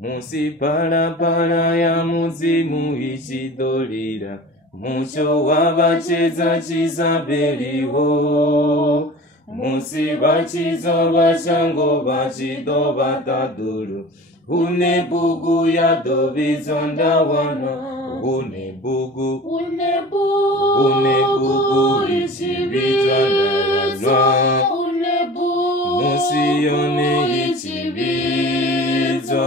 Musi parapara ya muzimu ichidolira, mucho wabacheza chisabeliho. Musi bachizo bachango bachido bataduru, une bugu ya dobizonda wana. Une bugu ichibizonda wana. Musione ichibizo,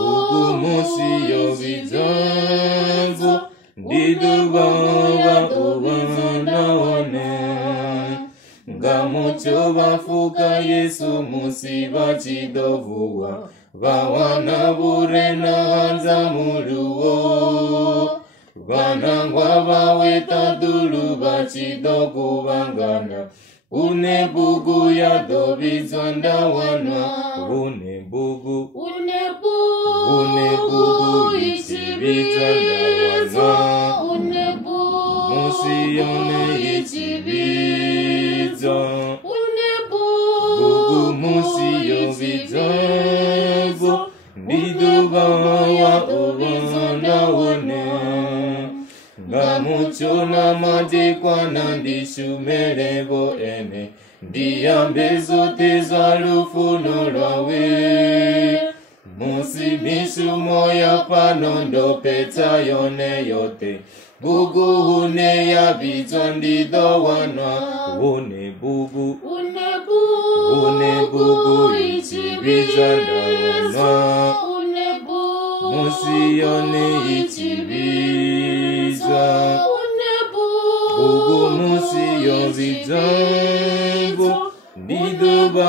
bugu musiyo bizanzo, ndiduba ubanda one. Ngamucho bafuka Yesu musi bachidovuwa, bawana burena hanza muluo. Banangwa baweta dulu bachidogu bangana, une bugu ya dobizonda wana. Une bugu ichibizonda wana. Musione ichibizo, bugu musiyo bizazo, ndiduba wa ubanda one. Ngamucho na madikwa na ndishumerebo ene, ndiyambezo tezalufuno lwawe. Musi mishumo ya panondo peta yone yote, bugu une ya bizondido wana. Une bugu ichibizonda wana. Musione ichibiza, bugu musiyo bizango, ndiduba